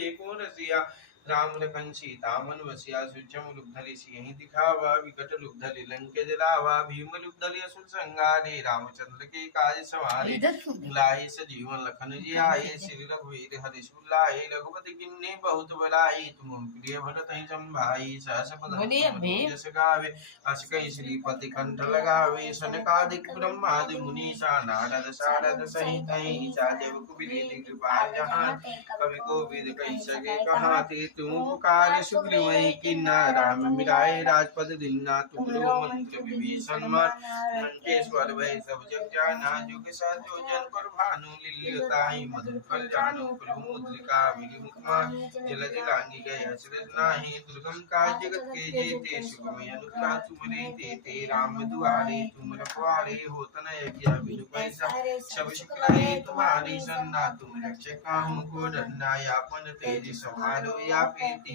एको रसिया राम लखन सीता मन बसिया सुचम लुब्धरि सियहि दिखावा विकट लुब्धरि लंक जलावा भीम लुब्धरि असुर संहारे रामचंद्र के काज सवारे लाए सजीवन लखन जियाए श्री रघुवीर हरि सुलाए रघुपति किन्नी बहुत बड़ाई तुम प्रिय भरत ही संभाई सहस बदन जस गावे अस कई श्रीपति कंठ लगावे सनकादिक ब्रह्मादि मुनीसा नारद सारद सहित ईसा देव कुबेर कृपा जहाँ कवि को विद कही सके कहाते तुम पुकार सुग्रीवहि किन्ना राम मिलाए राजपद दीन्ना तुमरो मंत्र विभीषण मार लंकेश्वर वै सब जग जाना जुग साधु जन पर भानु लील्यताहि मधुर फल जानो प्रभु मुद्रिका मिली मुखमा जल जलांगी गए अचरज नाही दुर्गम काज जगत के जेते सुगमय अनुग्रह तुमरे तेते राम दुआरे तुम रखवारे होत न यज्ञ बिनु पैसा सब शुक्र है तुम्हारी सन्ना तुम रक्षक काहू को डरना यापन तेज समारो या प्रीति